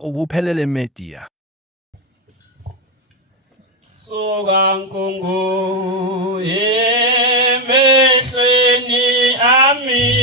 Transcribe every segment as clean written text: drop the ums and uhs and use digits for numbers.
ubuphelele media. Soka nkungu emehlweni ami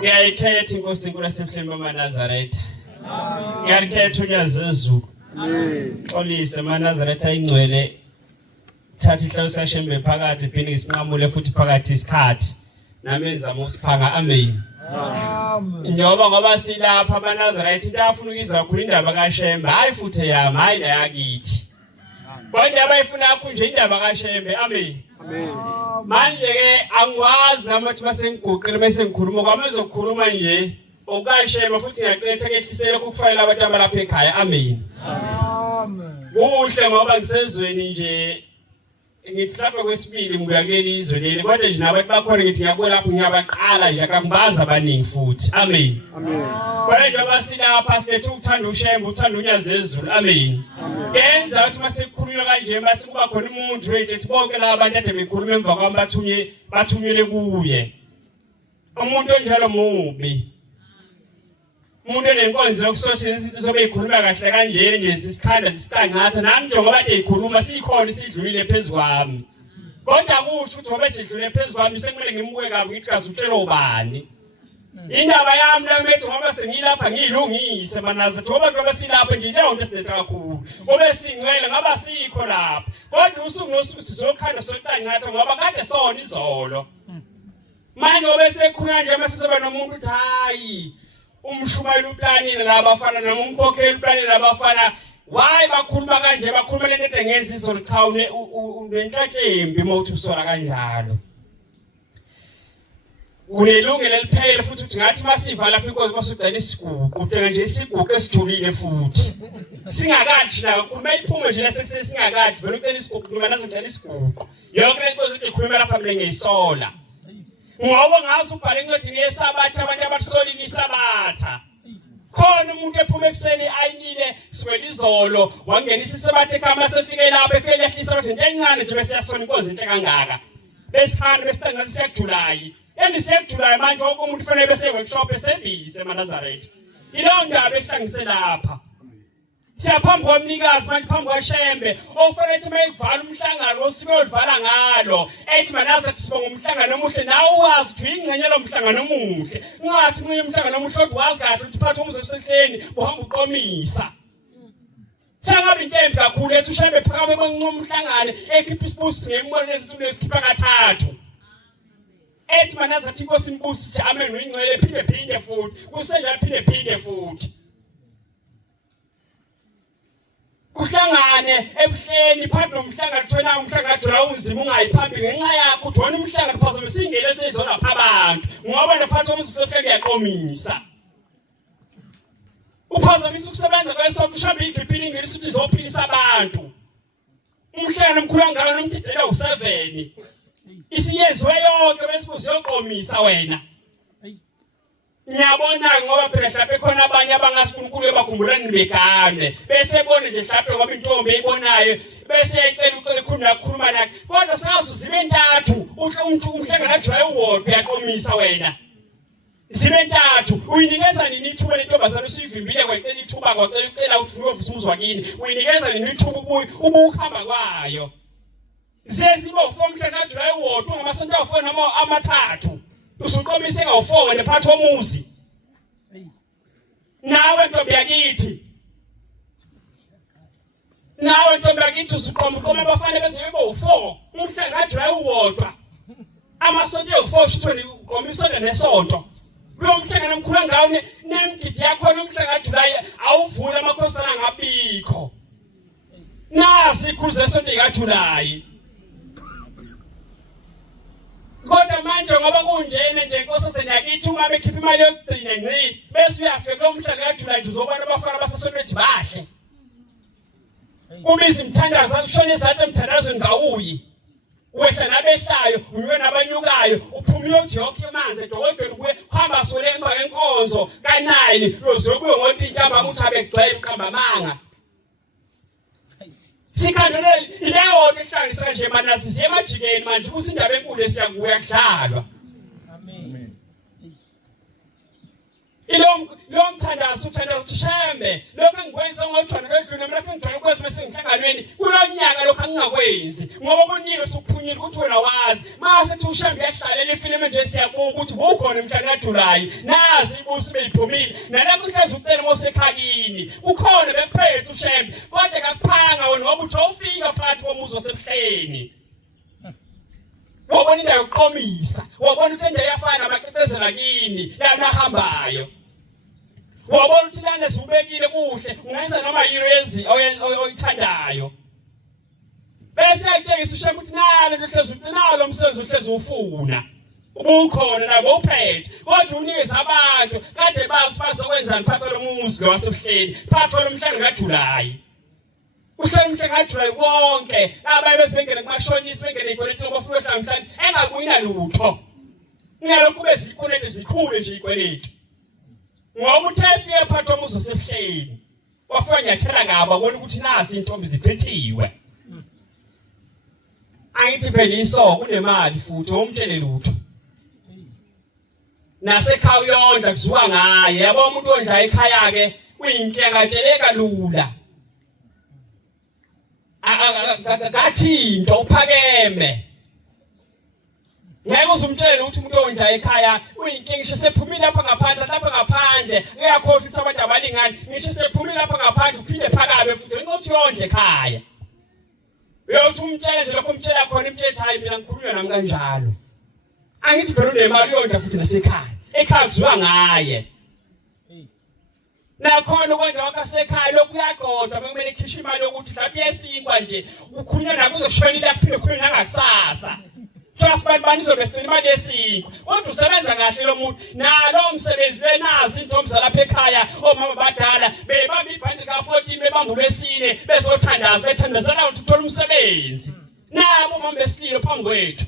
ngiyayikhetha inkosi enkulu yasemhlabeni bamaNazaretha. Ngiyakhetha uNyazezulu. Xolise amaNazaretha ayingcwele. Thatha ihlalo sikaShembe phakathi phinde isinqamule futhi phakathi isikhathi. Nami ngizama ukusiphanga. Amen. Ngoba silapha amaNazaretha into afuna ukizwa kakhulu indaba kaShembe, hayi futhi yami, hayi la yakithi. Kodwa abayifuna kakhulu nje indaba kaShembe. Amen. Manje ke angwazi nami ukuthi masengiguqile bese ngikhuluma kwami ezokukhuluma nje okaShembe futhi ngiyacetha kehlisele ukufanele abantu abalapha ekhaya. Amen. Kuhle ngoba ngisezweni nje ngithi lapha kwesibili ngibuya kuleli izwe leli kodwa nje nabantu bakhona ngithi ngiyabuya lapho ngiyabaqala nje akangibaza abaningi futhi. Amen. Kodwa njengoba silapha silethe ukuthanda uShembe uthanda uNyazezulu. Amen. Kenza ukuthi masekukhulunywa kanje base kuba khona umuntu wethi bonke laba bantu ade bekhuluma emva kwami bathunyele kuye. Umuntu onjalo mubi. Umuntu enenkonzo yokusoshela izinto sobe ikhuluma kahle kanjeni nje sisikhanda sisicangatha nami njengoba ade ikhuluma sikhona sidlulile phezukwami. Kodwa kusho ukuthi ngoba sidlulile phezukwami sekumele ngimbuke kabi ngithi kaze utshela ubani. Indaba yami lamethi ngoba sengilapha ngilungise manaza ngoba silapha nje leyo nto siletha kakhulu. Ngoba singcwele ngaba sikho lapha. Kodwa usuku nosuku sizokhanda socangatha ngoba kade sona izolo. Manje ngoba sekukhona nje masizoba nomuntu uthi hayi umshumayela uplanini labafana noma umkhokheli uplanini labafana why bakhuluma kanje bakhuluma lento engenzi izolo cha unenhlanhlembi mawuthi usola kanjalo. Unelungelo liphele futhi uthi ngathi masiva lapha inkosi basugcina isiguqu uthenga nje isiguqu esijulile futhi singakathi la ukhuluma iphume nje singakathi vele ucela isiguqu mina nazocela isiguqu yonke le nkosi ikhuluma lapha mina ngeyisola ngoba ngazi ubhale encwadini yesabatha abantu abasolini isabatha khona umuntu ephuma ekseni ayinile siwela izolo wangenisa isabatha ekhama sefike lapha efike lehlisa bathi into encane nje bese yasona inkosi into kangaka besihamba besithangaza siyakujulayi endisiyakujulayi manje wonke umuntu ufanele bese workshop esevisi eMaNazaretha ileyo ndaba ehlangise lapha siyaphambi komnikazi manje phambi kwaShembe ofanele ukuthi mayekuvala umhlangano osike oluvala ngalo ethi manazathi sibonga umhlangano omuhle nawe wazi ukuthi ingcenye lo mhlangano omuhle ungathi kunye umhlangano omuhle odwazi kahle ukuthi phathe umuzi osehleni uhamba uqomisa sangabe intembi kakhulu ethi uShembe phakame bonqoma umhlangano ekhipha isibusi ngembone lezinto lesikhipha kathathu ethi manazathi inkosi imbusi ithi amen uyingcwele phinde futhi kusenjalo phinde futhi kuhlangane ebuhleni phambi nomhlangano thona umhlangano thona unzima ungayiphambi ngenxa yakho uthona umhlangano phazama singele sezona lapha abantu ngoba naphatha umuzi osehleni yaqomisa uphazamisa ukusebenza kwesonto uShambe igipini ngilisi ukuthi izophilisa abantu umhlangano omkhulu kangaka nomthidela u7 isiyenziwe yonke bese uzoqomisa wena. Ngiyabona ngoba phela mhlawumbe khona abanye abangasikhulunkulu bakhumbulani begane bese bone nje mhlawumbe ngoba intombi eyibonayo bese icela ukukhuluma nakhe kodwa sazi zibe ntathu umhlangano ajwaye uwodwa uyaqomisa wena zibe ntathu uyinikeza nini ithuba lentombazana usivimbile kwacela ithuba kwacela ucela ukuthi uyovisa umuzwa kini uyinikeza nini ithuba ubuhamba kwayo zibe ufomhlangano ajwaye uwodwa ngamasonto afona noma amathathu usuqomise ngawu4 wena phatha omuzi nawe ntombi yakithi usuqoma abafana bese bebe u4 umhlangano ajwaye uwodwa amasonto awu4 shithoni uqomisana nesonto Kulo mhlangano omkhulu ngawo nemgidi yakho nomhlangano kaJulayi awuvula amakhosana ngabikho. Nasi ikhuze sonke kaJulayi. Kodwa manje ngoba kunjena nje inkosi senyakithi uma bekhipha imali yokugcina ngci bese uyafika kulo mhlangano kaJulayi nje uzobona abafana basasonto bahle. Kubiza imthandazo akushone ezathi emthandazo ngawuyi. Wehla nabehlayo unywe nabanyukayo uphuma uyothi amanzi edokotela kuye hamba sole emva enkonzo ka9 lozokuyo ngontintamba ukuthi abegcwele uqamba manga. Sikhandole ileyo ehlangisa nje manazi siyemajikeni manje kusindaba enkulu esiyakuya kudlalwa. Amen. Lo mthandazo uthanda ukuthi shembe lokho engikwenza ngothwana kwedlule mina ngithanda ukwenza bese ngihlanganweni kulonyaka lokho angingakwenzi ngoba kuningi sokuphunyela ukuthi wena wazi mase thi ushembe yahlalela ifilimu nje siyabuka ukuthi ukhona emhlanje kaJulayi nazi ibusi beyiphumile nalokho uhlezi ucela mosekhakini kukhona bekuphethe ushembe kodwa kakuphanga wena ngoba uthi ufika phakathi komuzo osebuhleni. Wabona indawo yokuqomisa wabona ukuthi indawo yafana abacecezela kini la nahambayo. Wabona ukuthi lana sibekile kuhle ungenza noma yiro yezi oyithandayo. Bese ayitshengisa ushembe ukuthi nalo lihlezi ucinalo umsebenzi uhlezi ufuna. Ubukhona nabo uphethe kodwa unikeza abantu kade bazokwenza imphatho lomuzi wasebuhleni phatho lomhlangano kaJulayi. Uhlelo umhlangano kaJulayi wonke abaye besibengene kumashonisi bengene ikweleti ngobafuna mhlawumbe engakuyina lutho. Ngelokhu bezikhulete zikhule nje ikweleti. Ngoba uthefike phatho omuzo osebuhleni. Wafika nyathela ngabo abona ukuthi nazi intombi ziphethiwe. Angithi phela iso kunemali futhi omtshele lutho. Nasekhaya uyondla kuziwa ngaye yabo umuntu onja ekhaya ke uyinkinga atsheleka lula. Gathi into uphakeme. Ngeke uzumtshele ukuthi umuntu onja ekhaya uyinkinga ngisho sephumile lapha ngaphandle uyakhohlwa ukuthi abantu abalingani ngisho sephumile lapha ngaphandle uphinde phakame futhi ukuthi uyondle ekhaya. Uyothi umtshele nje lokho umtshela khona imthetho hayi mina ngikhuluma nami kanjalo. Angithi phela unemali yondla futhi nasekhaya. Ekhaya kuziwa ngaye. Nakhona ukwenza wakho asekhaya lokhu uyaqoqa bekumele ikhishwe imali yokuthi mhlawumbe yesinkwa nje ukhulunywa nakuze kushonile aphinde ukhulunywe nangakusasa. Trust bani izobesicela imali yesinkwa. Kodwa usebenza kahle lo muntu nalo umsebenzi lenazi intombi zalapha ekhaya omama badala bebamba ibhande ka14 bebamba uLwesine bezothandaza bethandazela ukuthi uthola umsebenzi. Nabo mama besililo phambi kwethu.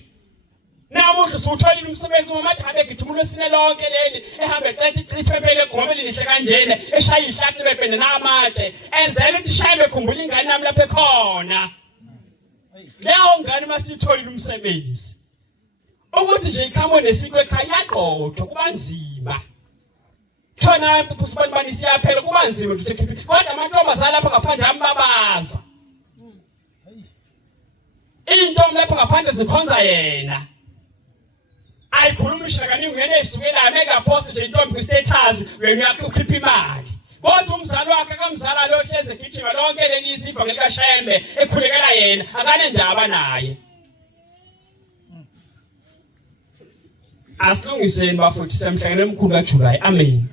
Namuhla usutholile umsebenzi uma mahambe giduma uLwesine lonke leli ehambe ecetha ichithempele egomeli lihle kanjena eshaya ihlathi bebhende namatshe enzela ukuthi shaye bekhumbula ingane nami lapha ekhona. Leyo ngane masitholile umsebenzi ukuthi nje ikhamo nesiko ekhaya yaqoqo kubanzima. Thona usibani bani siyaphela kubanzima ukuthi khiphi kodwa amantombazana lapha ngaphandle ambabaza. Intombi lapha ngaphandle zikhonza yena. Ayikhulumisha kaningi ngene isukela mega post nje intombi ku status wena yakhe ukhipha imali. Kodwa umzali wakhe akamzala lo hleze gijima lonke leli isifa ngelika Shembe ekhulekela yena akane ndaba naye. Asilungiseni bafuthi semhlangano emkhulu kaJulayi. Amen.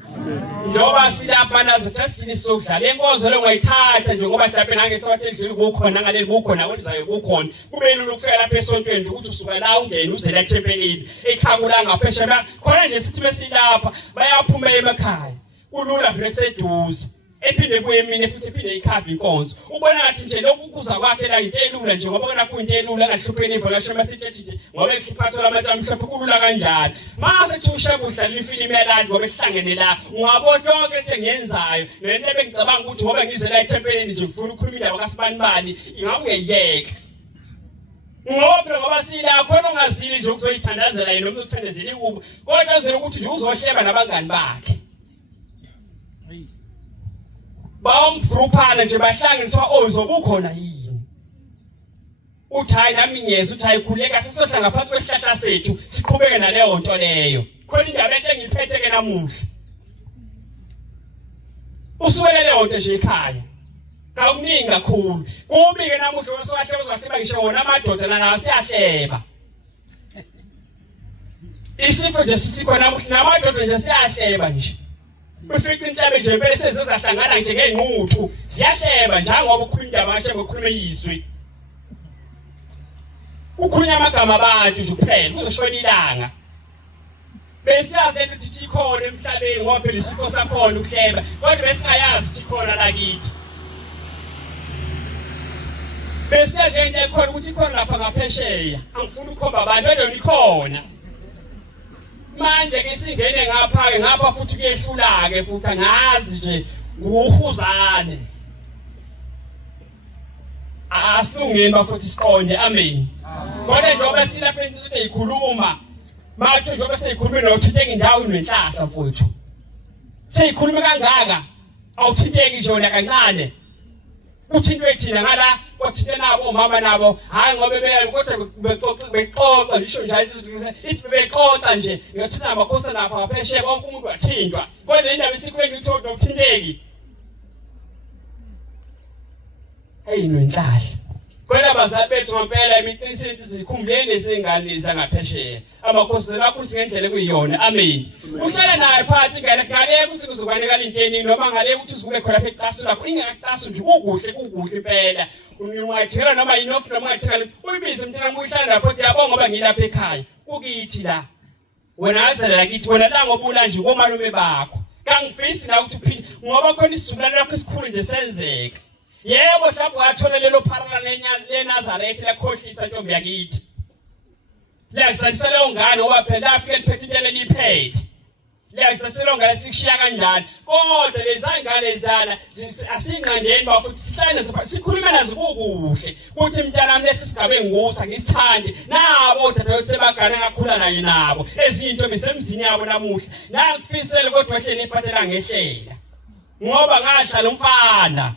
Njoba silapha nazo thasini sokudlala enkonzo lo ngayithatha nje ngoba mhlawumbe nange sabathe endlini kukhona ngaleli kukhona kwenzayo kukhona kube lula ukufika lapha esontweni ukuthi usuka la ungene uze la tempelini ekhangula ngaphesheya khona nje sithi mesilapha bayaphuma emakhaya kulula vele seduze ephinde kuye mina futhi ephinde ikhava inkonzo ubona ngathi nje lokhu kuza kwakhe la into elula nje ngoba kona kuyinto elula ngahlupheni ivakashema sithi nje ngoba ekhiphatho lamathambo mhlophe kulula kanjalo mase thusha kudlala ifilimu yalandi ngoba esihlangene la ungabona yonke into engiyenzayo nento ebengicabanga ukuthi ngoba ngize la etempeleni nje ngifuna ukukhuluma indaba kaSibanibani ingakungeyeka ngoba phela ngoba sila khona ongazili nje ukuzoyithandazela yena noma ukuthandazela kubo kodwa uzele ukuthi nje uzohleba nabangani bakhe. Bawumgrouphana nje bahlangene kuthiwa uzobukhona yini. Uthi hayi nami ngiyeza uthi ayikhuleka sesohla ngaphansi kwesihlahla sethu siqhubeke naleyo nto leyo. Khona indaba enhle ngiphethe ke namuhla. Usuwele leyo nto nje ekhaya. Kakuningi kakhulu. Kubi ke namuhla wasowahleba uzahleba ngisho wona amadoda lana asiyahleba. Isifo nje sisikhona namadoda nje siyahleba nje. Ufica intshabe nje impela sezizahlangana nje ngengquthu siyahleba njengoba ukhuluma indaba nje ngokhuluma izwi. Ukhulunya amagama abantu nje kuphela kuzoshona ilanga. Besiyazi ukuthi chikhona emhlabeni ngoba phela isifo sakhona ukuhleba kodwa besingayazi chikhona la kithi. Besiyazi into ekhona ukuthi ikhona lapha ngaphesheya angifuni ukukhomba abantu kodwa nikhona. Manje ke singene ngapha futhi kuyehlula ke futhi angazi nje nguhuzane. Asilungeni bafuthi siqonde amen. Kodwa njengoba silapha insizwe eyikhuluma manje njengoba seyikhuluma nokuthinteka indawo nenhlahla mfowethu. Seyikhuluma kangaka awuthinteki nje wona kancane. Uthintwe thina ngala kwathinte nabo mama nabo hayi ngoba beyela kodwa bexoxa ngisho nje ithi bexoxa nje ngathina amakhosi lapha ngaphesheya konke umuntu wathintwa kodwa le ndaba isikwenza uthodo ukuthinteki hey nenhlahla kodwa bazali bethu ngempela imiqinisethi sikhumbuleni singane zangaphesheya amakhosi lakho singendlela kuyiyona amen uhlele naye phansi ngale ukuthi kuzokunika inteni noma ngale ukuthi uzube khona lapha ecasini lakho ingakacasu nje kukuhle impela ungathela noma inofu noma ungathela uyibize mntana muhlala lapho uthi yabonga ngoba ngilapha ekhaya kukithi la wena azela lakithi wena la ngobula nje komalume bakho kangifisi la ukuthi uphinde ngoba khona isizukulwane lakho esikhulu nje senzeka. Yebo mhlawumbe wathola lelo pharala leNazaretha lakhohlisa intombi yakithi. Liyakuzalisela ongane ngoba phela afike liphethe into leniphethe. Liyakuzalisela ongane sikushiya kanjani. Kodwa lezi ngane lezana asingqandeni bafuthi sihlale sikhulume nazo kukuhle. Kuthi mntanami lesisigaba engusa ngisithande. Nabo dadewethu sebagana kakhulu naye nabo. Ezinto besemzini yabo namuhla. Nakufisela kodwa ehleni iphathela ngehlela. Ngoba ngadlala umfana.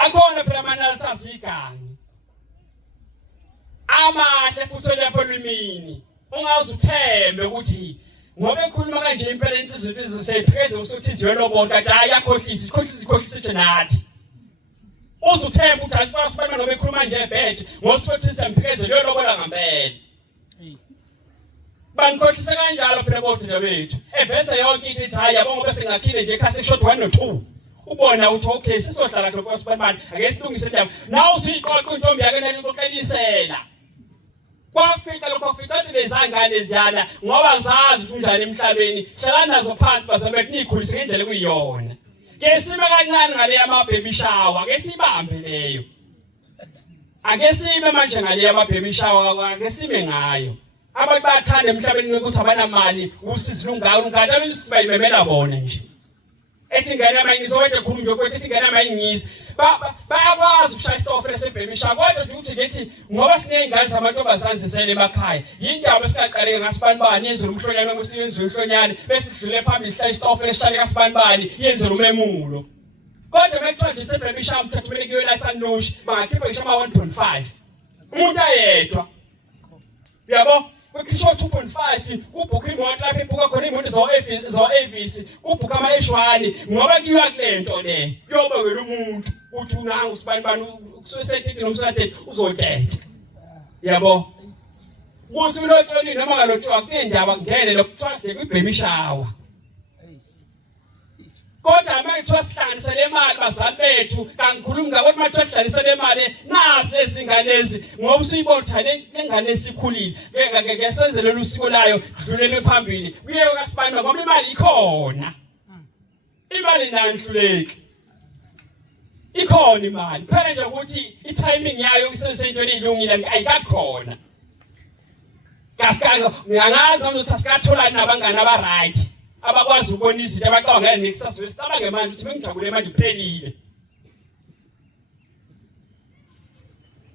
Akhona phela amanalisa sigangi. Amahle futhi lapho lwimini. Ungazi uthembe ukuthi ngoba ekhuluma kanje impela insizwe seyipheze usuthi iziyolobona kanti ayakhohlisa nje nathi. Uzuthemba ukuthi asibana ngoba ekhuluma nje ebhede ngosuthi sempheze leyolobola ngempela. Bankhohlisa kanjalo phela bodwa bethu. Eveza yonke into ithi hayi yabo ngoba sengakhile nje ekhaya seshot 1 no 2. Ubona uthi okay sisohlala khona kwasibani ake silungise indaba nawe usiqoqa intombi yake neliqoqelisela kwafika lokho fithathi lezangane leziyana ngoba zazi ukuthi unjani emhlabeni hlala nazo phansi bazabe kunikhulisa ngendlela kuyiyona ke sibe kancane ngale ama baby shower ake sibambe leyo ake sibe manje ngale ama baby shower ake sibe ngayo abantu bayathanda emhlabeni ukuthi abanamali usizi lungaka ungathi abisiba imemela bona nje ethi ngane amayingizowede khumbi futhi ethi ngane amayingisi bayakwazi ukushaya istofu lesebaby shower kodwa ukuthi ngithi ngoba sineyingane zamantombazane zisele emakhaya yindaba esikaqaleke ngasibanibani yenzela umhlonyane ngokusebenza umhlonyane bese sidlule phambili hlala istofu lesishale ngasibanibani yenzela umemulo kodwa mekuthiwa nje sebaby shower mthathu kumele kuyiwe la eSanlushi bangakhipha ngisho ama 1.5 umuntu ayedwa yabo Ukisho 2.5 kubhuka imoto lapha ebhuka khona imoto zo Avis kubhuka ama eshwani ngoba kuyiwa kulento le kuyobekela umuntu uthi unanga usibani kusuicide nomsate uzothethe yabo kuthi ulotshoni noma ngalotshwa kunendaba ngene lokuthiwa sekwibaby shower kodwa manje sihlanganisa le mali bazali bethu kangikhulumi ngakuthi manje sihlanganisa le mali nazi lezi ngane lezi ngoba usuyibona lengane esikhulile ngeke senzele lusiko layo dlulele phambili kuye kaSibani ngoba imali ikhona imali nanhluleki ikhona imali phela nje ukuthi itiming yayo isentweni ilungile ayikakhona kaskazo ngiyangazi noma ukuthi asikathola nabangane aba right abakwazi ukubona izinto abacabanga ngekusasa wesicabanga manje ukuthi bengijabule manje kuphelile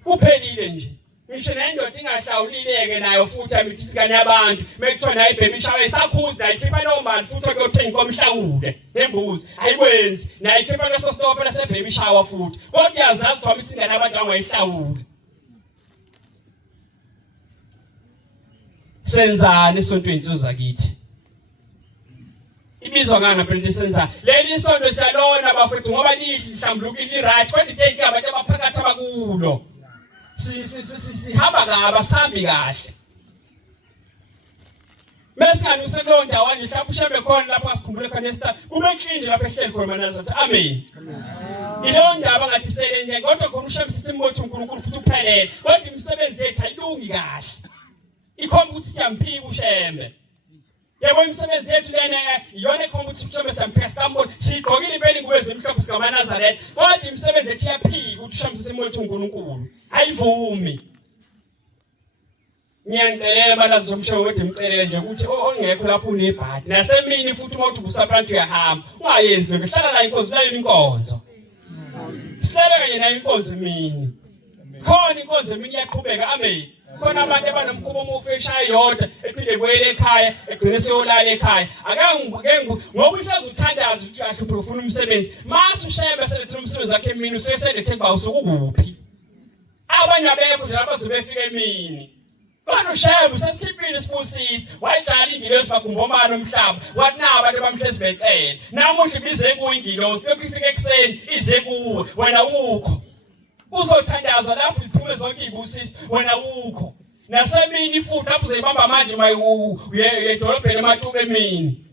kuphelile nje ngisho nendoda ingahlawulileke nayo futhi amithi isikane yabantu mekuthiwa nayo ibaby shower isakhuzi nayo ikhipha leyo mali futhi okuyothenga inkomhlawule nembuzi ayikwenzi nayo ikhipha leso stofu lesebaby shower futhi kodwa uyazazi ukuthi isingane abantu angayihlawuli senzani esontweni insizwa kithi ibizwa ngana phela lisenza leli isonto siyalona bafethu ngoba lihle mhlambulukile right kodwa into abantu abaphakathi abakulo sihamba ngaba sambi kahle Mesingani usekulo ndawo nje mhlawumbe ushambe khona lapho asikhumbule khona esita kube clean lapho ehleli khona manazathi amen. Ilo ndaba ngathi sele nje kodwa khona ushambe sisimbothi uNkulunkulu futhi uphelele kodwa imisebenzi yethu ayilungi kahle. Ikhomba ukuthi siyamphika ushembe. Yebo imisebenzi yethu lena iyona ekhomba ukuthi ushembe siyamphika sikamboni sigqokile impela ingubo ezimhlophe sikaManazaretha kodwa imisebenzi yethu iyaphika ukuthi ushambe sisimbothi uNkulunkulu ayivumi. Ngiyancelela balazi zomshoyo kodwa imcelele nje ukuthi ongekho lapho unebhadi nasemini futhi uma uthi ubusabantu uyahamba ungayenzi lento hlala la inkonzo lalela inkonzo sihlala kanye nayo inkonzo emini khona inkonzo emini iyaqhubeka amen khona abantu abanomkhuba omufe eshaya yodwa ephinde buyele ekhaya egcine seyolala ekhaya akake ngoba uhlaza uthandaza ukuthi ahluphe ufuna umsebenzi mase ushaya beselethe umsebenzi wakhe emini useselethe kuba usukuphi abanye abekho nje lapho sebefika emini. Bani ushaya usesikhiphile sibusisi wayijala ingilosi bagumbomana omhlaba wathi na abantu bamhlezi becela namuhla ibize kuwe ingilosi lokhu ifike ekseni ize kuwe wena ukho uzothandazwa lapho iphume zonke izibusisi wena ukho nasemini futhi lapho uzeyibamba manje edolobheni ematube emini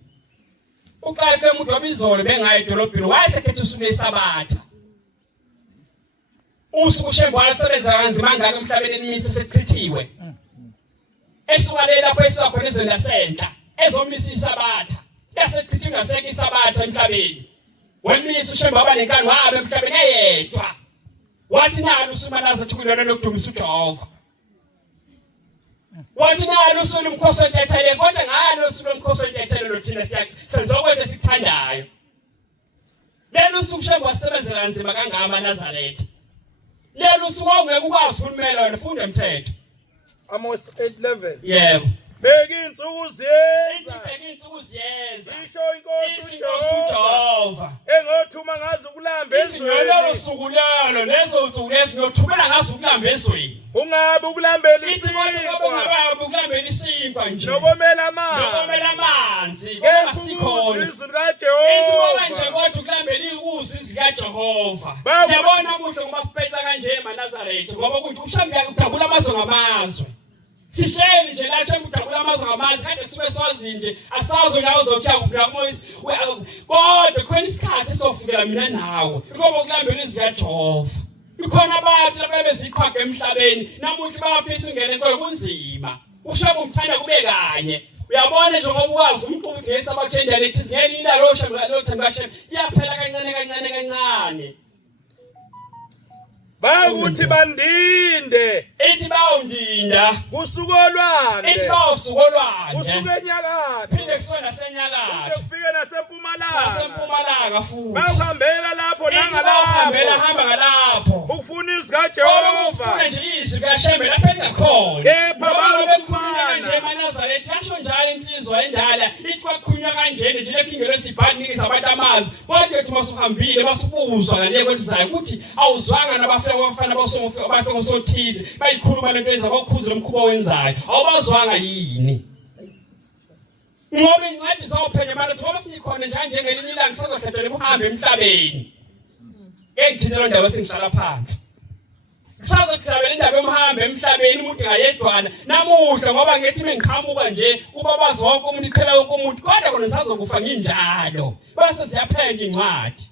uqale umuntu wabizolo bengayi edolobheni wayesekhetha usuku lesabatha usuku ushembe wasebenza kanzima ngaka emhlabeni emise sechithiwe. Esuwale lapho esiwakhona izinto zasentla ezomisa isabatha yasechithwe ngaseke isabatha emhlabeni wemisa ushembe baba nenkani wabe emhlabeni eyedwa wathi nalo uSumanazaretha kulona lokudumisa uJehova wathi nalo usuku umkhosi wentethelo kodwa ngalo usuku umkhosi wentethelo thina siyakwenza sikuthandayo lelo usuku ushembe wasebenza kanzima kangaManazaretha lelo usuku ongeke ukwazi ukumela wena funda umthetho Amos 8:11. Yebo. Bheka insuku ziyeza. Bheka insuku ziyeza. Isho inkosi uJehova. Engothuma ngazo ukulamba ezweni. Ngololo suku lalo lezo nsuku lezi ngothumela ngazo ukulamba ezweni. Ungabe ukulambela isinkwa. Ungabe ukulambela isinkwa nje. Nokomela amanzi. Nokomela amanzi. Ngoba sikhona. Izwi kaJehova. Ngoba nje kodwa ukulambela ikuzi zikaJehova. Yabona muhle ngoba siphetha kanje eManazaretha ngoba kuthi ushambe ukudabula amazwe ngamazwe. Sihleli nje la themba udabula amazwe ngamazi kade sibe swazi nje asazo nawo zokuthaka uGramoyis kodwa khona isikhathi sofikela mina nawe ngoba ukulambela iziyajova ikhona abantu labebeziqhaga emhlabeni namuhla bayafisa ungena enkolo kunzima ushaba umthanda kube kanye uyabona nje ngoba ukwazi umqubu uthi yesabathendane ethi singeni ilalosha lo thanda kaShem iyaphela kancane Bakuthi bandinde ethi bawundinda kusuku olwandle ethi bawusuku olwandle kusuku enyakatho phinde kusona nasenyakatho ufike nasempumalanga futhi bawuhambela lapho hamba ngalapho ukufuna izwi kaJehova ufuna nje izwi kaShem lapho engakhona kepha nje eManazaretha yasho njalo insizwa endala ithi kwakhunywa kanjene nje lekho ingelo sibhanikisa abantu amazwi kodwa ethi masuhambile basubuzwa ngale kwethizayo ukuthi awuzwanga nabafika abafana abafika ngosothize bayikhuluma lento yenza bakukhuze lomkhuba wenzayo awubazwanga yini ngoba incwadi zawuphenya manje ngoba sikhona njengelinye ilanga sizohledela uhambe emhlabeni engithini lo ndaba singihlala phansi kusazokuhlabela indaba yomhambe emhlabeni umuntu ngayedwana namuhla ngoba ngithi mengiqhamuka nje kuba bazi wonke umuntu iqhela wonke umuntu kodwa kona sazokufa nginjalo base siyaphenya incwadi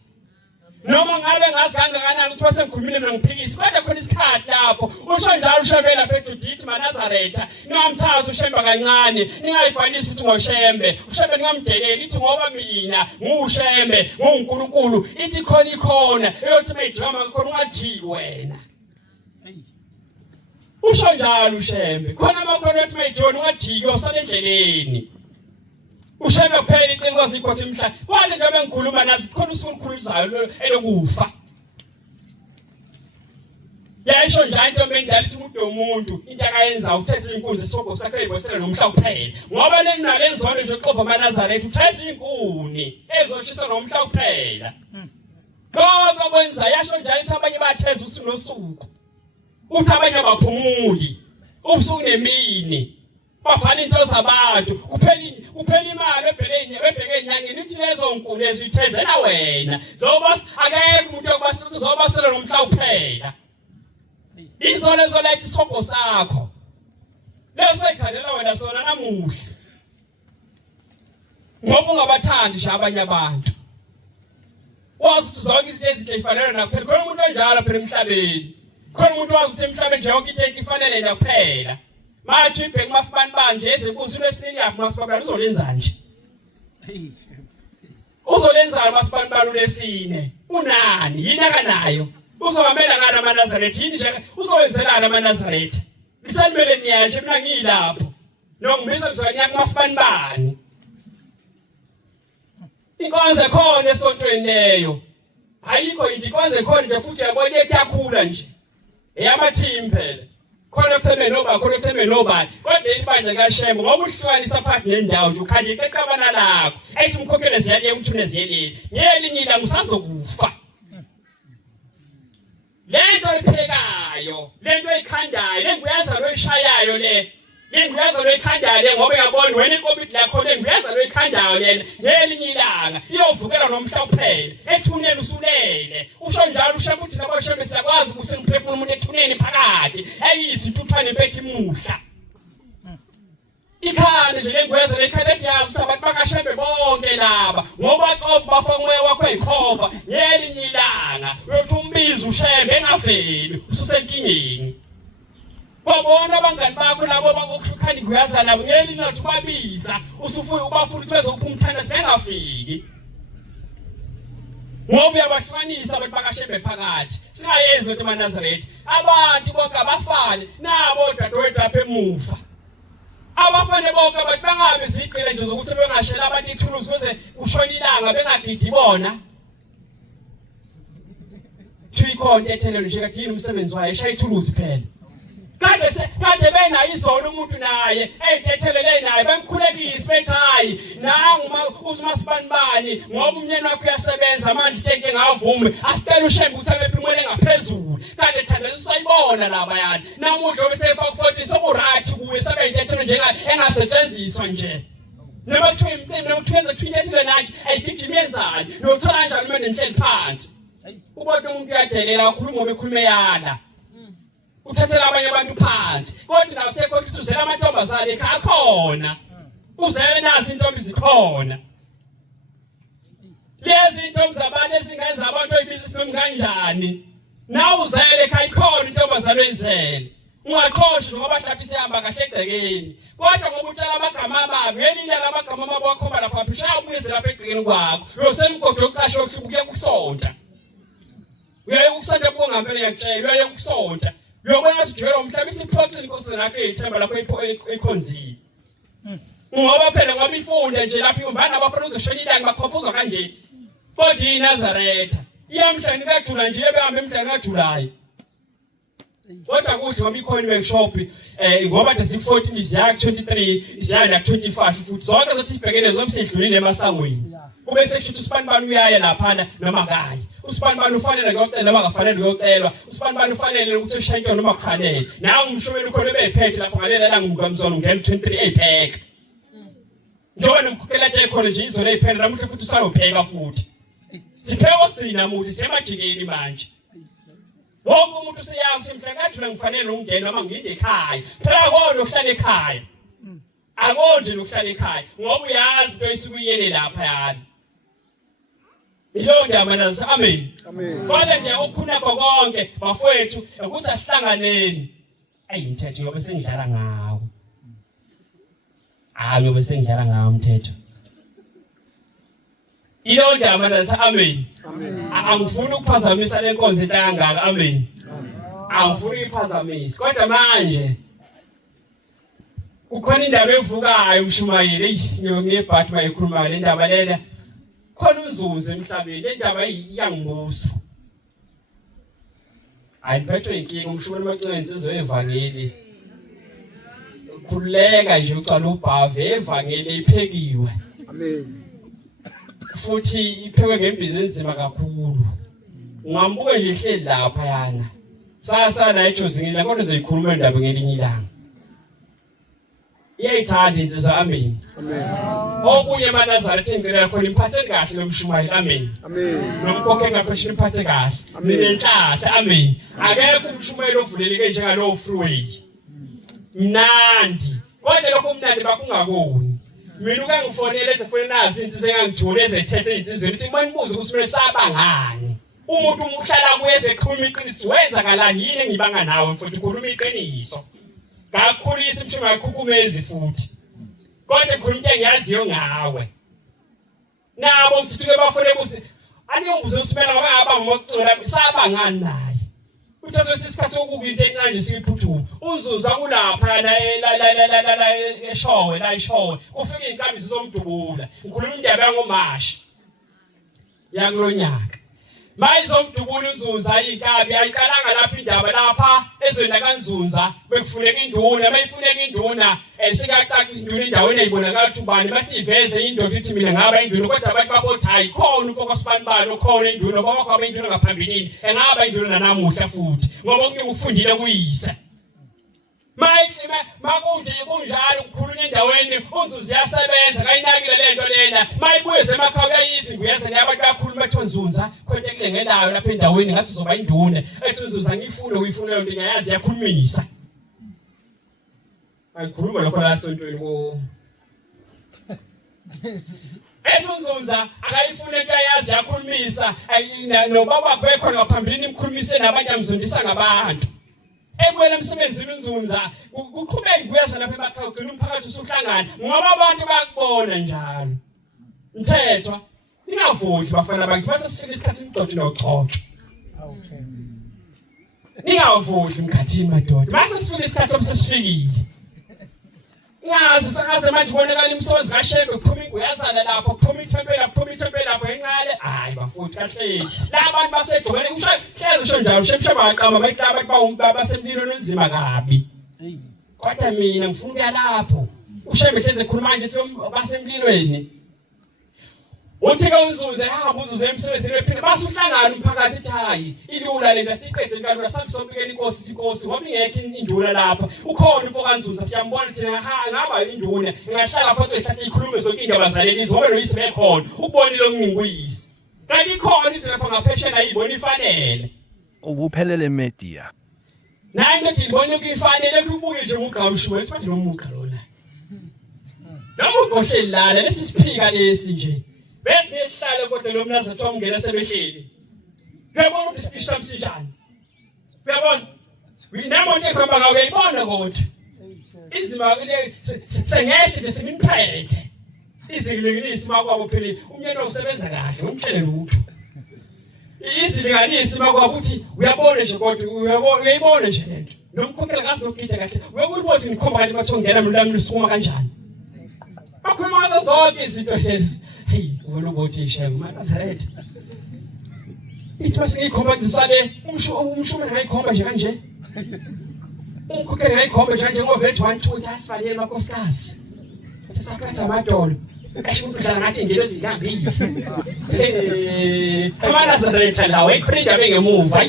noma ngabe ngazi kangakanani ukuthi basengikhulumile mina ngiphikisi kodwa khona isikhathi lapho usho njalo ushembe lapha eJudithi Manazaretha ningamthatha ushembe kancane ningayifanisi ukuthi ngoshembe ushembe ningamdeleli ithi ngoba mina ngushembe nguNkulunkulu ithi khona ikhona eyothi mayidrama khona ungajiyi wena usho njalo ushembe khona amakhono ethi mayijona ungajiyi usale endleleni ushembe kuphela iqinqozo ikhothi emhlanje wale nto bengikhuluma nazi khona usukhuluzayo elokufa yayisho njalo into bendala ithi umuntu into akayenza ukuthesa inkunzi esoko sakhe ibosela nomhla kuphela ngoba lenina lenzondo nje uxova eManazaretha uthesa inkuni ezoshisa nomhla kuphela konke kwenza yasho njalo ithi abanye batheza usuku nosuku uthi abanye abaphumuli ubusuku nemini bafana into zabantu kuphela imali ebheke enyangeni ithi lezo nkulu ezithezela wena zoba akekho umuntu yokubasela zobasela nomhla kuphela izolo lethi isoko sakho leso ikhalela wena sona namuhla ngoba ungabathandi nje abanye abantu. Wazi ukuthi zonke izinto ezinhle ifanele nakuphela. Khona umuntu onjalo phela emhlabeni. Khona umuntu wazi ukuthi emhlabeni nje yonke into enhle ifanele nakuphela. Manje ibheke kumasipani nje ezenkunzi lesini yakho masipani uzolenza nje. Uzolenzana masipani lesine. Unani? Yini akanayo? Uzohamela ngana amaNazaretha yini nje? Uzowenzelana amaNazaretha. Lisanimele niyashe mina ngilapho. Nongibiza mzwane yakho masipani. Inkonzo khona esontweni leyo. Ayikho into inkonzo khona nje futhi yabona eyakhula nje. Eyamathimba phela. Khona kutheme noba khona kutheme noba kodwa elibandla kaShembe ngoba uhlukanisa phakathi nendawo nje ukhanye eqabana lakho ethi umkhokhele ziyale umthune ziyeleni ngelinye ilanga usazokufa lento ephekayo lento ekhandayo lenguyaza loyishayayo lenguyaza loyikhandayo ngoba uyabona wena inkobiti lakho lenguyaza loyikhandayo lena ngelinye ilanga iyovukela nomhla kuphela ethuneni usulele usho njalo uShembe uthi nabaShembe siyakwazi ukuthi umphefumulo umuntu ethuneni phakathi eyisintuthwane bethi muhla ikhane nje lenguyaza lekhandethi yazi abantu bakaShembe bonke laba ngoba qofu bafa umoya wakho eyikhova ngelinye ilanga uyothi umbiza uShembe engafeli ususenkingeni. Babona abangani bakho labo bakokukhani guyaza nabo ngeli nathi babiza usufuna ubafuna uthweze ukuphumthanda sibengafiki ngoba uyabahlukanisa abantu bakaShembe phakathi singayenzi lento eMaNazaretha abantu bonke abafane nabo dadewethu lapha emuva abafane bonke abantu bangabe ziqile nje zokuthi bengashela abantu ithuluzi kuze kushona ilanga bengagidi bona thikhona ethelelo nje kathi yini umsebenzi wayo eshaya ithuluzi phela. Kade bena izona umuntu naye eyithethelele naye bemkhulekisa bethi hayi nangu umasipani ngoba umnyeni wakho uyasebenza manje into engavumi asicela uShembe ukuthi abephimele ngaphezulu kade thanda usayibona laba yana namuhla bese efa40 sokurathi kuye sabe intethelo njenga engasetshenziswa nje noma kuthiwa imicimbi noma kuthiwa kuthintethele nathi ayigijimezani nokuthola kanjani manje nihleli phansi ubona umuntu uyadelela kakhulu ngoba ekhulume yana uthathela abanye abantu phansi kodwa nasekho ukuthuzela amantombazane ekhaya khona uzele nazi intombi zikhona lezi intombi zabanye ezingenza abantu oyibiza sinoma kanjani nawe uzele ekhaya ikhona intombazane oyizele ungaqhoshe ngoba mhlawumbe isihamba kahle egcekeni kodwa ngoba utshala amagama amabi ngelinye lamagama amabi wakhomba lapha phishaya ubuyise lapha egcekeni kwakho uyosemgodo yokuqasha okubuye kusonta uyaye ukusonta bongampela yakutshela uyaye ukusonta uyobona ukuthi jwelo mhlawumbe isiphoqile inkosi nakho ethemba lapho ekhonzile ngoba phela ngoba ifunde nje lapho imbana abafana uzoshona ilanga bakhofuzwa kanje kodwa iNazaretha iyamhlanje kaJula nje behambe emhlanje kaJulayi kodwa kuhle ngoba ikhona workshop ngoba desi14 iziya 23 iziya na 25 futhi zonke zothi ibhekene zomsedlulile emasangweni kube sekusho uSpanibani uyaya lapha noma kayi uSpanibani ufanele ukuyocela noma akafanele ukuyocelwa uSpanibani ufanele ukuthi ushayike noma kufanele nawe umshobeli ukhona bephethe lapha ngalela la ngumkamzolo ngem 23 ebheka njengoba nomkhokhela ekhona nje izolo eyiphela namuhla futhi usayopheka futhi sipheka ukugcina muthi semajikeni manje wonke umuntu useyazi mhlakathi ngifanele ungene noma nginde ekhaya phela kodwa ukuhlala ekhaya akonje lokuhlala ekhaya ngoba uyazi into esukuyele lapha yana Ijonda manazi amen kodwa nje ukukhuna konke bafowethu ukuthi asihlanganeni ayimthetho yobe sengidlala ngawo yobe sengidlala ngawo umthetho Ijonda manazi amen angifuni ukuphazamisa lenkonzo entangaka amen angifuni ukuphazamisa kodwa manje kukhona indaba evukayo umshumayeli ngebhathi bayikhuluma le ndaba lela khona unzunze emhlabeni le ndaba iyangibusa ayiphethwe inkinga umshumayeli macingweni insizwe evangeli khuleka nje uqala ubhave evangeli iphekiwe amen futhi iphekwe ngembiza enzima kakhulu ungambuke nje ihleli lapha yana sasa ejozingile kodwa uzoyikhuluma indaba ngelinye ilanga iyayithanda insizwa amen okunye eMaNazaretha engicela khona imphatheni kahle lomshumayeli amen nomkhokhe ngaphesheya imphathe kahle ninenhlahla amen akekho umshumayeli ovuleleke njengalowo freeway mnandi kodwa lokho umnandi bakungakoni mina ukangifonela ezifuna nazi insizwe engangijule ezethethe insizwe lithi manibuza ukuthi mina saba ngani umuntu umhlala kuyeze ekhuluma iqiniso wenzakalani yini engibanga nawe futhi ukhuluma iqiniso ngakukhulisa umshuma yakhukumezi futhi kodwa ngikhuluma into engiyaziyo ngawe nabo umthuthuke bafone busi aniyombuze usimela ngoba ngaba ngokucela saba ngani naye uthathe isikhathi sokukwinto encane siphuthuma uzuza kulapha la eshowe la ishowe kufika inkambi zizomdubula ngikhuluma indaba yangomashi yakulonyaka mayizomdubula uZunza inkabi ayiqalanga lapha indaba lapha ezweni lakanzunza bekufuneka induna mayifuneka induna sikacaca induna endaweni ayibonakala ubani basiveze indoda ithi mina ngaba induna kodwa abantu babothi hayi khona umfokosibani balo khona induna baba kwaba induna ngaphambilini engaba induna namuhla futhi ngoba ukufundile kuyisa makunje kunjalo ukukhulunywa endaweni uZunza yasebenza kayinakile lento lena mayibuye semakhaya yisi nguyeza nabantu bakhuluma ethi uZunza khonto ekulengenayo lapha endaweni ngathi uzoba induna ethi uZunza ngifunde uyifuna lento ngiyazi yakhulumisa ayikhuluma lokho la sontweni ko ethi uZunza akayifuna into yazi yakhulumisa nobaba wakho ekhona ngaphambilini imkhulumise nabantu amzondisa ngabantu ebuye emsebenzini uZunza kuqhubeka kuyeza lapha emakhaya ugcina umphakathi usuhlangana ngoba abantu bayakubona njalo mthethwa ningavuki bafana bakithi base sifika isikhathi imdodo noxoxo ningavuki mkhathini madoda base sifika isikhathi somsesifikile yazi sakaze manje kubonakala imsonzi kaShembe kuphuma inguyazana lapho kuphuma ithempela lapho encane hayi bafuthi kahle labantu basedongeni kushaye sho njalo shemshe baqama bayiqaba abantu basemlilo nonzima kabi kodwa mina ngifuna ukuya lapho uShembe hleze ekhuluma nje ethi basemlilweni uthi ka uZunza ehamba uZunza emsebenzini wephinde basuhlangana umphakathi ethi hayi ilula lento siqedwe kanti sabisobikela inkosi ngoba ingekho induna lapha ukhona umfokanzunza siyambona thina ngaba induna engahlala phansi ehlathi ikhulume zonke indaba zalelizo ngoba lo yisibe khona ubonile okunginguyisi kanti ikhona into lapha ngapheshana ayibona ifanele ubuphelele media nayi into ibona ukuyifanele kubuye nje ugqawushiwe sithi lo mugqa lona namugohle lana lesisiphika lesi nje bese ngihlale kodwa lo mnaza Tom ngena sebehleli uyabona ukuthi sikisha msijani uyabona winamonto ekhamba ngawe uyayibona kodwa izima sengehle nje singiphethe izilinganisi makwabo phela umnyendo usebenza kahle umtshele lutho izilinganisi makwabo uthi uyabona nje kodwa uyayibona nje lento nomkhokhela kazi lokugida kahle uyakuthi ngikhomba kanti batho ngena nolami lusukuma kanjani bakhuluma ngazo zonke izinto lezi hey uvela ukuthi Shembe maZaretha ithi masingikhomba ngisale umshume ngayikhomba nje kanje umkhokheli ngayikhomba nje ngovethi 1 2 uthi asivalele makhosikazi uthi saphatha amadolo asho ukudlala ngathi indelo zingambili maZaretha lawo ekhulida bengemuva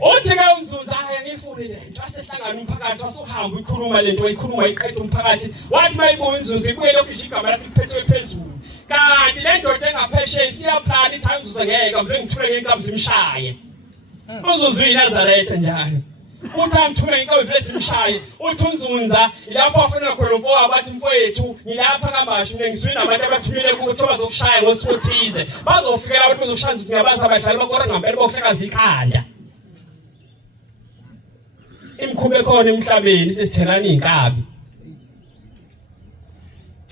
uthi ka uZunza ngifune lento asehlangana umphakathi wasuhamba ikhuluma lento ayikhuluma iqeda umphakathi wathi mayibuza uZunza ibuye lokhu igama lakhe liphethwe phezulu kanti le ndoda engaphesheya siyaplana ithi uZunza ngeke manje ngithule ngenkabi zimshaye uZunza uyiNazaretha njalo uthi amthume ngenkabi vele zimshaye uthi uZunza ilapho afanele khona umfowabo bathi mfowethu ngilapha kamashu ngiswini nabantu abathumile ukuthi bazokushaya ngosuthize bazofikela abantu bezoshaya singabaza abadlali bakora ngempela bokuhlakaza ikhanda imkhumbe khona emhlabeni sesithelana inkabi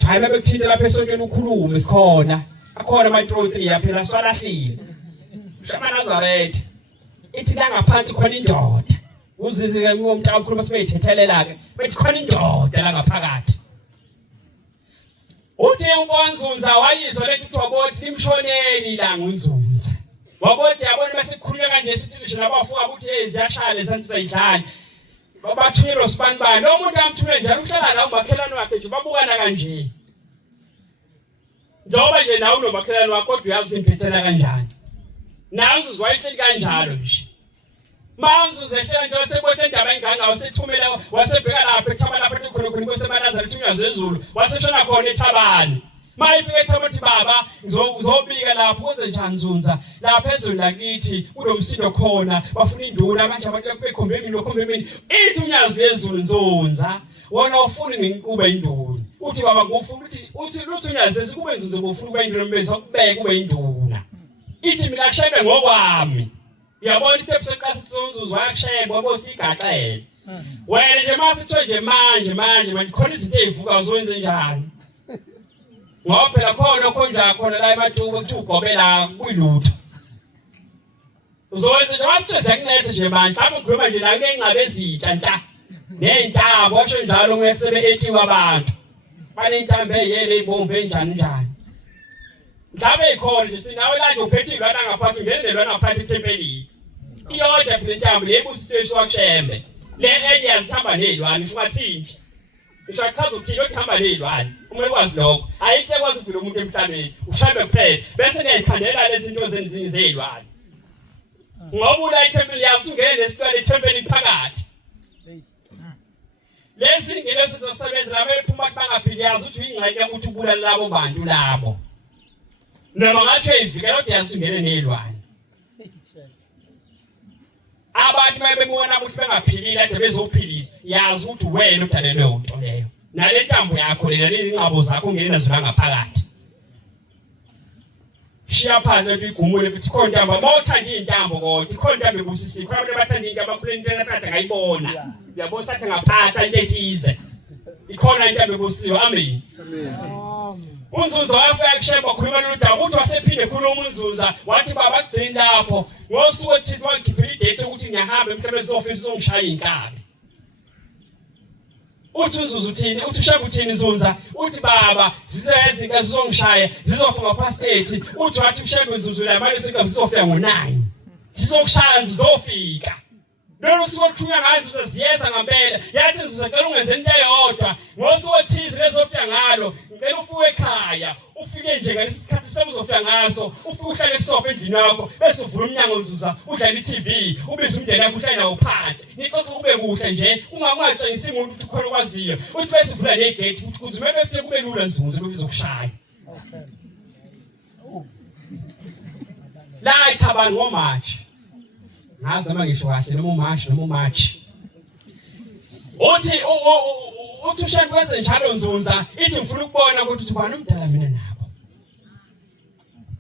hayi babekuthinte lapha esontweni ukhulume sikhona akhona ama-3 phela swalahlile shamaNazaretha ithi la ngaphansi khona indoda uzizike ngomuntu akhuluma sibeyithethelelaka bethi khona indoda la ngaphakathi uthi umfowakaNzunza wayizwa lento kuthiwa bothi imshoneli la nguNzunza wabothi yabona bese kukhulunywa kanje sithi nje nabafuka ukuthi ziyashaya lesansizwa idlala babathunyelwa sibanibani lo muntu amthumele njalo uhlala la umakhelwane wakhe nje babukana kanje njengoba nje nawe unomakhelwane wakho kodwa uyazi simphethela kanjani nawe uZunza wayehleli kanjalo nje mawuZunza ehlela nje wasebothe indaba enganga wasethumela wasebheka lapha ethaba lapha khona inkosi eManazareth unyazo ezulu waseshona khona ethabani mayifike ethabathi baba ngizobika lapho kwenze njani Nzunza lapha ezweni lakithi kunomsindo khona bafuna induna manje abantu bekhombe emini ithi unyazi lezulu Nzunza wona ufuni ngikube induna uthi baba ngofuna uthi lutho unyazenza kube nzuzo ngofuna ukuba induna mbeza ukubeka kube induna ithi mina shebe ngokwami uyabona istep seqasa sonzuzo washebe wabo sigaxele wena nje mase kuthiwe nje manje khona izinto ezivuka uzowenza njani ngoba phela khona la ematuba kuthi ugobela kuyilutho uzowenza nje mase kuthiwe sekunethe nje manje mhlawumbe ukhuluma nje la kunengcabe ezitsha ntsha nentambo washo njalo ngiyasebe etiwa abantu banentambo eyele ibomvu enjani mhlawumbe ikhona nje sinawe la nje uphethe ilwana ngaphansi ngene nelwana ngaphansi etempelini iyodwa futhi intambo lebusiswe wakushembe le enye yazihamba nezilwane ungathinti uchachaza ukuthi lo kuhamba nezilwane uma ekwazi lokho ayikho ekwazi ukuvula umuntu emhlabeni ushambe kuphela bese ngiyikhandela lezi zinto zezilwane ngoba ula itempeli yakho ungene nesitwana etempelini phakathi lesi ngelo sizosebenza laba ephuma bangaphili yazi ukuthi uyingxenye ukuthi ubulala labo bantu labo noma ngathi uyivikela kodwa yazi ungene nezilwane abantu bayebona ukuthi bengaphilile ade bezophilisa yazi ukuthi wena udalelwe into leyo nale ntambo yakho lena lezincabo zakho ungene nazo ngaphakathi shiya phansi ukuthi igumule futhi khona ntambo mawuthanda intambo kodwa khona ntambo ebusisiko abantu abathanda into abakhuleni into enathatha ngayibona uyabona sathi ngaphatha into ethize ikhona intambo ebusiwe amen unzuzo wafika kushemba khuluma nodaba uthi wasephinde khuluma unzuza wathi baba kugcina lapho ngosuku othize wakhiphela idate ukuthi ngiyahamba emhlabeni zofisa uzongishaya inkabi uthi unzuza uthini uthi ushemba uthini nzunza uthi baba zizezika zizongishaya zizofunga past 8 uthi wathi ushemba unzuza la manje singazofika ngo9 zizokushaya zizofika lolu sokuthunya ngazo ziyeza ngempela yathi sizocela ungenze into eyodwa ngosothize lezofika ngalo ngicela ufuwe ekhaya ufike nje ngalesi sikhathi semuzofika ngaso ufike uhlale kusofa endlini yakho bese uvula umnyango nzuza udlala iTV ubiza umndeni wakho uhlale nawo phansi nixoxe kube kuhle nje ungakwatshenisa umuntu ukuthi khona kwaziyo uthi bese uvula negate ukuthi kuze befike kube lula nzuza bezokushaya la ithabani ngoMarch ngazi noma ngisho kahle noma uMarch uthi ushembe kwenze njalo nzunza ithi ngifuna ukubona ukuthi ubani umdala mina nabo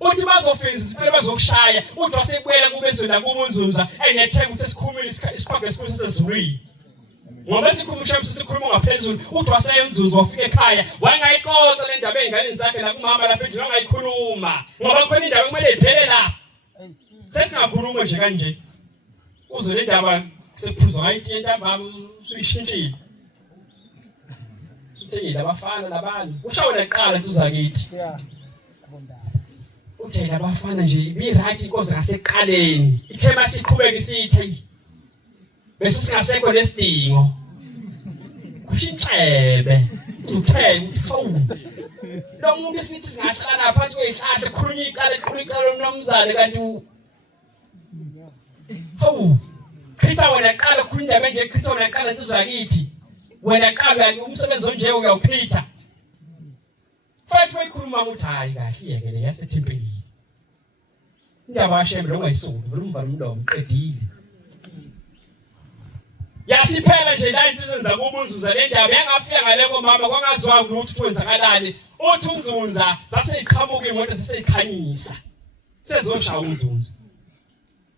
uthi bazofisa siphele bazokushaya uthi wasebuyela kubezona kumunzunza enethemba ukuthi sikhulumile isiphakwe esikhulu sesizulwini ngoba sikhulumisha sikhuluma ngaphezulu uthi waseyenzunza wafika ekhaya wangayixoxa le ndaba ezingane zakhe la kumama lapha endlini wangayikhuluma ngoba khona indaba kumele iphele la sesingakhuluma nje kanje uze le ndaba sephuzo ngayithi entamba usuyishintshile uthengile abafana labani ushawe leqala nsuza kithi uthela abafana nje bi-right inkosi ngaseqaleni ithema siqhubeka isithi bese singasekho lesidingo kushintshebe uthela hawu lo muntu esithi singahlala naphansi kwezihlahla khulunywa iqala lomnumzane kanti hawu chitha wena qala khulunywa indaba nje chitha wena qala insizwa yakithi wena qala umsebenzi onje uyawuphitha futhi wayikhuluma ukuthi hayi kahle yeke le yasethempelini indaba yashembe lo ngayisulu volumva umlomo qedile yasiphela nje la insizwe zakumunzuza le ndaba yangafika ngale komama kwangaziwa ukuthi kwenzakalani uthi unzunza saseyiqhamuka imoto saseyikhanyisa sezoshaya unzunza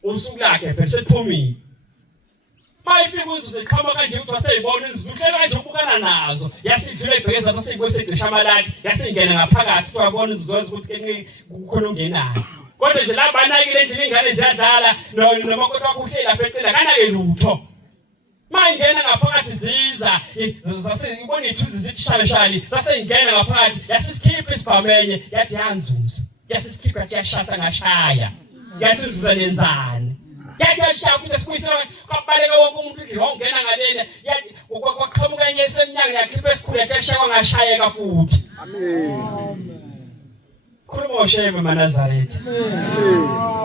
usuku lakhe phela sephumile mayifika unzuza iqhamuka kanje ukuthi waseyibona inzuzo kanje ubukana nazo yasidlula ibhekeza saseyibuyisegcisha amalathi yasingena ngaphakathi kwabona inzuzo ukuthi kukhona ungenayo kodwa nje la banakile nje ingane ziyadlala nomakoti wakho uhleli lapha eceleni kanake lutho mayingena ngaphakathi ziza saseyibona ithuzi zitshale saseyingena ngaphakathi yasiskipha isibhamenye yathi yanzuza yasiskipha yathi yashasa ngashaya yathi inzuza nenzani yathi yashaya futhi sibuyisela kwabaleka wonke umuntu endlini wongena ngalena yathi kwaqhamuka enye esemnyango yakhipha esikhulu yathi yashaya ngashayeka futhi amen khuluma osheme maNazaretha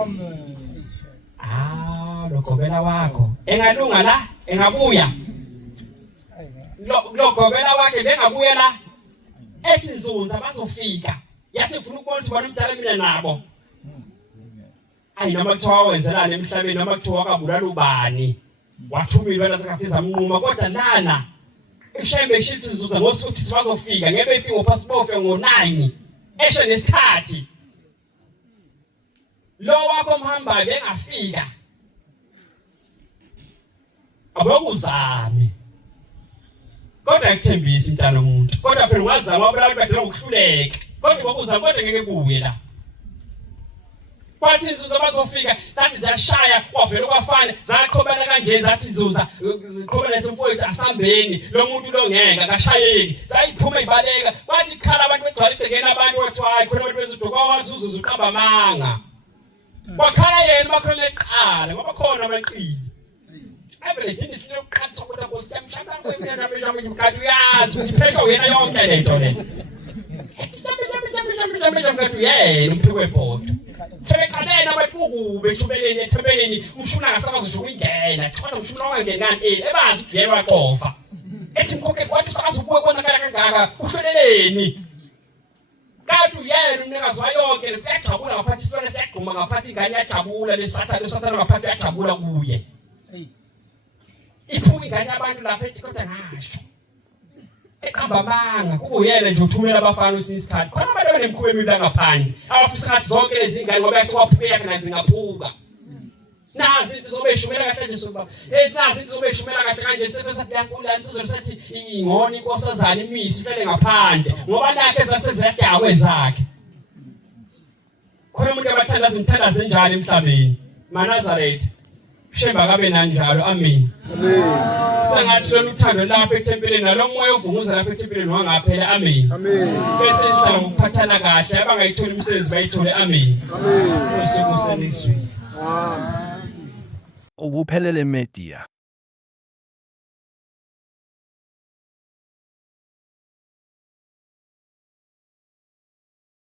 amen lokobela wakho engalunga la engabuya lokobela wakhe bengabuya la ethi nzunza bazofika yathi ufuna ukubona ukuthi bona umdala mina nabo ayi noma kuthiwa wenzelana emhlabeni noma kuthiwa kabulala ubani wathumile wena singafisa umnquma kodwa lana Ishembe shithi sizuza ngosuthi sibazofika ngeke befike ngopassport ngo9 eshe nesikhathi lo wakho mhamba bengafika abokuzame kodwa ekuthembisa intana umuntu kodwa phela wazama abantu badela ukuhluleka kodwa bokuzama kodwa ngeke kuye la kwathi izuza bazofika zathi ziyashaya kwavela kwafana zaqhobana kanje zathi izuza ziqhobana nesimfowethu asambeni lo muntu lo ngeke akashayeki sayiphuma ibaleka bathi khala abantu begcwala igcekeni abantu wathi hayi khona abantu bezuduka wathi uzuza uqamba amanga wakhala yena bakhona eqala ngoba khona amaqili avele dini silo qatha kodwa ngosemshaka kwemina bejambe mkhathi uyazi ukuthi phesha uyena yonke lento le jambe yena umphikwe bhodo sebekhabena abathukube eshubeleni ethebeleni umshuna ngasakazo ukungena khona umshuna wangengani ebazi kuyelwa qofa ethi mkhokhe kwathi sakazo kuwe konakala kangaka uhleleleni kanti yena umnikazi wayonke uyajabula ngaphathi isibone siyagquma ngaphathi ingane yajabula lesathana ngaphathi yajabula kuye iphuka ingane abantu lapha ethi kodwa ngasho eqamba amanga kuyena nje uthumela abafana usisikhathi khona abantu abanemkhuba emibili ngaphandle abafisa ngathi zonke lezi ngane ngoba yasekwaphuka yakhe nazingaphuka nazi into zobeshumela kahle nje soba nazi into zobeshumela kahle kanje sefesa kuyankula insizwe sathi ingoni inkosazana imisi ihlele ngaphandle ngoba nakhe zaseziyadakwe zakhe khona umuntu abathanda zimthandaze njalo emhlabeni maNazaretha Shemba kabe nanjalo amen sengathi lolu uthando lapha eThempeleni nalomoya ovunguza lapha eThempeleni wangaphela amen bese inhlalo ngokuphathana kahle abangayithola imisebenzi bayithole amen usuku seniswe Ubuphelele Media.